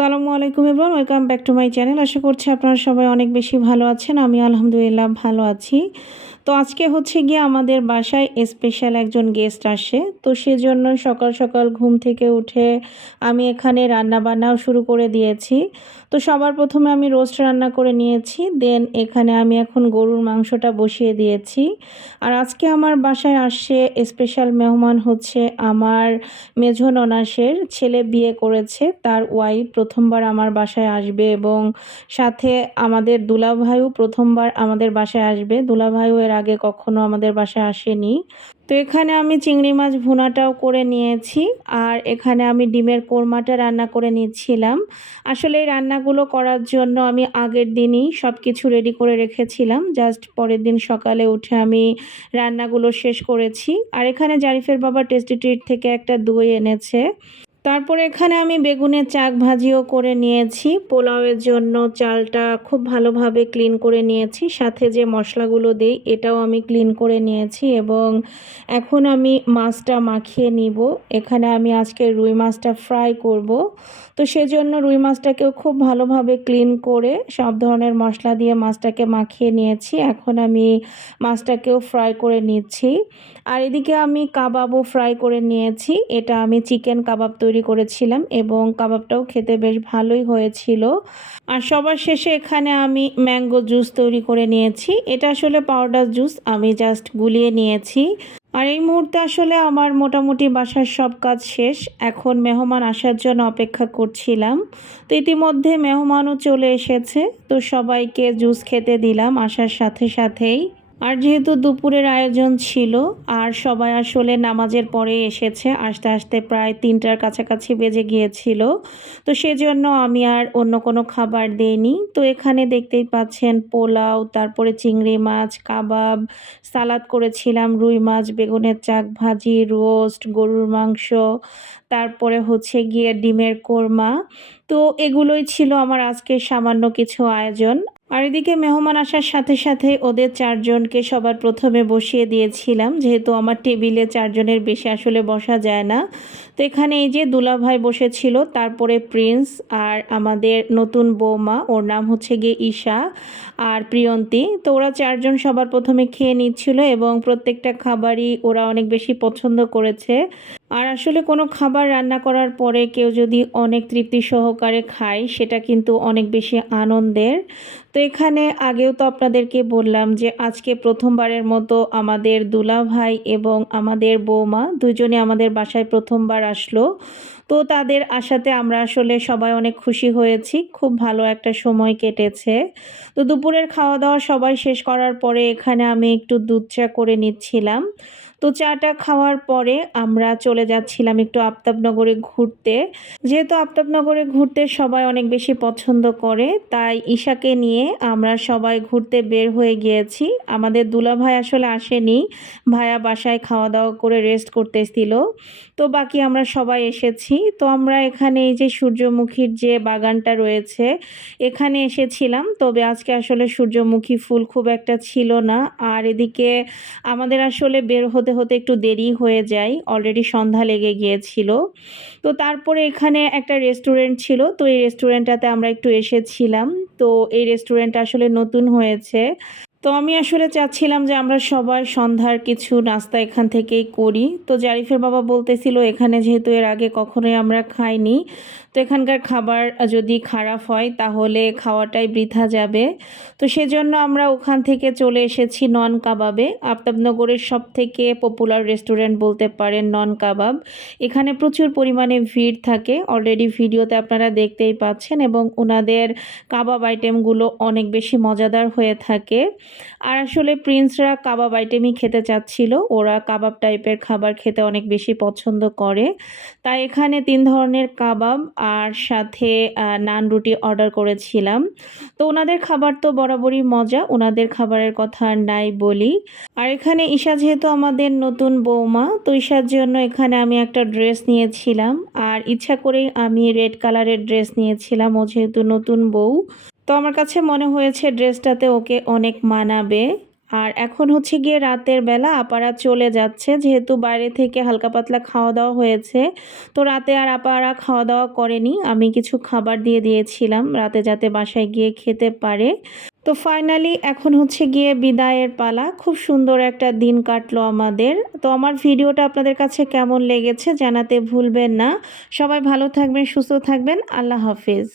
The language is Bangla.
আসসালামু আলাইকুম everyone, welcome back to my channel. আশা করছি আপনারা সবাই অনেক বেশি ভালো আছেন। আমি আলহামদুলিল্লাহ ভালো আছি। তো আজকে হচ্ছে গিয়ে আমাদের বাসায় স্পেশাল একজন গেস্ট আসে। তো সেজন্য সকাল সকাল ঘুম থেকে উঠে আমি এখানে রান্নাবান্নাও শুরু করে দিয়েছি। তো সবার প্রথমে আমি রোস্ট রান্না করে নিয়েছি, দেন এখানে আমি এখন গরুর মাংসটা বসিয়ে দিয়েছি। আর আজকে আমার বাসায় আসছে স্পেশাল মেহমান হচ্ছে আমার মেঝো ননাসের ছেলে বিয়ে করেছে, তার ওয়াইফ প্রথমবার আমার বাসায় আসবে এবং সাথে আমাদের দুলাভাইও প্রথমবার আমাদের বাসায় আসবে। দুলাভাইও এর আগে কখনো আমাদের বাসায় আসেনি। তো এখানে আমি চিংড়ি মাছ ভুনাটাও করে নিয়েছি, আর এখানে আমি ডিমের কোরমাটা রান্না করে নিচ্ছিলাম। আসলে এই রান্নাগুলো করার জন্য আমি আগের দিনই সব কিছু রেডি করে রেখেছিলাম, জাস্ট পরের দিন সকালে উঠে আমি রান্নাগুলো শেষ করেছি। আর এখানে জারিফের বাবা টেস্টি ট্রিট থেকে একটা দই এনেছে। তারপরে এখানে আমি বেগুনের চাক ভাজিও করে নিয়েছি। পোলাওয়ের জন্য চালটা খুব ভালোভাবে ক্লিন করে নিয়েছি, সাথে যে মশলাগুলো দেই এটাও আমি ক্লিন করে নিয়েছি এবং এখন আমি মাছটা মাখিয়ে নিব। এখানে আমি আজকে রুই মাছটা ফ্রাই করব। তো সেজন্য রুই মাছটাকেও খুব ভালোভাবে ক্লিন করে সব ধরনের মশলা দিয়ে মাছটাকে মাখিয়ে নিয়েছি। এখন আমি মাছটাকেও ফ্রাই করে নিচ্ছি। আর এদিকে আমি কাবাবও ফ্রাই করে নিয়েছি। এটা আমি চিকেন কাবাব তৈরি করেছিলাম এবং কাবাবটাও খেতে বেশ ভালোই হয়েছিল। আর সবার শেষে এখানে আমি ম্যাঙ্গো জুস তৈরি করে নিয়েছি। এটা আসলে পাউডার জুস, আমি জাস্ট গুলিয়ে নিয়েছি। আর এই মুহূর্তে আসলে আমার মোটামুটি বাসার সব কাজ শেষ। এখন মেহমান আসার জন্য অপেক্ষা করছিলাম। তো ইতিমধ্যে মেহমানও চলে এসেছে। তো সবাইকে জুস খেতে দিলাম আসার সাথে সাথেই। আর যেহেতু দুপুরের আয়োজন ছিল আর সবাই আসলে নামাজের পরে এসেছে, আস্তে আস্তে প্রায় 3টার কাছাকাছি বেজে গিয়েছিল। তো সেজন্য আমি আর অন্য কোনো খাবার দেইনি। তো এখানে দেখতেই পাচ্ছেন পোলাও, তারপরে চিংড়ি মাছ, কাবাব, সালাদ করেছিলাম, রুই মাছ, বেগুনের চাক ভাজি, রোস্ট, গরুর মাংস, তারপরে হচ্ছে গিয়ে ডিমের কোরমা। তো এগুলোই ছিল আমার আজকের সামান্য কিছু আয়োজন। আর এদিকে মেহমান আসার সাথে সাথে ওদের 4জনকে সবার প্রথমে বসিয়ে দিয়েছিলাম, যেহেতু আমার টেবিলে 4জনের বেশি আসলে বসা যায় না। তো এখানে এই যে দুলাভাই বসেছিল, তারপরে প্রিন্স, আর আমাদের নতুন বৌমা, ওর নাম হচ্ছে গিয়ে ঈশা, আর প্রিয়ন্তী। তো ওরা 4জন সবার প্রথমে খেয়ে নিচ্ছিল এবং প্রত্যেকটা খাবারই ওরা অনেক বেশি পছন্দ করেছে। আর আসলে কোনো খাবার রান্না করার পরে কেউ যদি অনেক তৃপ্তি সহকারে খায়, সেটা কিন্তু অনেক বেশি আনন্দের। তো এখানে আগেও তো আপনাদেরকে বললাম যে আজকে প্রথমবারের মতো আমাদের দুলাভাই এবং আমাদের বৌমা দুজনে আমাদের বাসায় প্রথমবার আসলো। তো তাদের আসাতে আমরা আসলে সবাই অনেক খুশি হয়েছি, খুব ভালো একটা সময় কেটেছে। তো দুপুরের খাওয়া দাওয়া সবাই শেষ করার পরে এখানে আমি একটু দুধ চা করে নিচ্ছিলাম। তো চাটা খাওয়ার পরে আমরা চলে যাচ্ছিলাম একটু আফতাবনগরে ঘুরতে। যেহেতু আফতাবনগরে ঘুরতে সবাই অনেক বেশি পছন্দ করে, তাই ঈশাকে নিয়ে আমরা সবাই ঘুরতে বের হয়ে গিয়েছি। আমাদের দুলাভাই আসলে আসেনি, ভাইয়া বাসায় খাওয়া দাওয়া করে রেস্ট করতেছিল। তো বাকি আমরা সবাই এসেছি। তো আমরা এখানে এই যে সূর্যমুখীর যে বাগানটা রয়েছে, এখানে এসেছিলাম। তবে আজকে আসলে সূর্যমুখী ফুল খুব একটা ছিল না। আর এদিকে আমাদের আসলে বের হতে হতে একটু দেরি হয়ে যায়, অলরেডি সন্ধ্যা লেগে গিয়েছিল। তো তারপরে এখানে একটা রেস্টুরেন্ট ছিল, তো এই রেস্টুরেন্টটাতে আমরা একটু এসেছিলাম। তো এই রেস্টুরেন্টটা আসলে নতুন হয়েছে। তো আমি আসলে চাচ্ছিলাম যে আমরা সবাই সন্ধ্যার কিছু নাস্তা এখান থেকেই করি। তো জারিফের বাবা বলতেছিল এখানে যেহেতু এর আগে কখনোই আমরা খাইনি, তো এখানকার খাবার যদি খারাপ হয় তাহলে খাওয়াটাই বৃথা যাবে। তো সেজন্য আমরা ওখান থেকে চলে এসেছি নন কাবাবে। আফতাবনগরের সব থেকে পপুলার রেস্টুরেন্ট বলতে পারেন নন কাবাব। এখানে প্রচুর পরিমাণে ভিড় থাকে, অলরেডি ভিডিওতে আপনারা দেখতেই পাচ্ছেন, এবং ওনাদের কাবাব আইটেমগুলো অনেক বেশি মজাদার হয়ে থাকে। আর আসলে প্রিন্সরা কাবাব আইটেমই খেতে চাচ্ছিল, ওরা কাবাব টাইপের খাবার খেতে অনেক বেশি পছন্দ করে। তাই এখানে 3 ধরনের কাবাব আর সাথে নান রুটি অর্ডার করেছিলাম। তো ওনাদের খাবার তো বরাবরই মজা, ওনাদের খাবারের কথা আর নাই বলি। আর এখানে ঈশা যেহেতু আমাদের নতুন বৌমা, তো ঈশার জন্য এখানে আমি একটা ড্রেস নিয়েছিলাম। আর ইচ্ছা করেই আমি রেড কালারের ড্রেস নিয়েছিলাম, ও যেহেতু নতুন বউ। তো আমার কাছে মনে হয়েছে ড্রেসটাতে ওকে অনেক মানাবে। আর এখন হচ্ছে গিয়ে রাতের বেলা আপারা চলে যাচ্ছে, যেহেতু বাইরে থেকে হালকা পাতলা খাওয়া দাওয়া হয়েছে। তো রাতে আর আপারা খাওয়া দাওয়া করেনি, আমি কিছু খাবার দিয়ে দিয়েছিলাম রাতে যাতে বাসায় গিয়ে খেতে পারে। তো ফাইনালি এখন হচ্ছে গিয়ে বিদায়ের পালা। খুব সুন্দর একটা দিন কাটলো আমাদের। তো আমার ভিডিওটা আপনাদের কাছে কেমন লেগেছে জানাতে ভুলবেন না। সবাই ভালো থাকবেন, সুস্থ থাকবেন। আল্লাহ হাফেজ।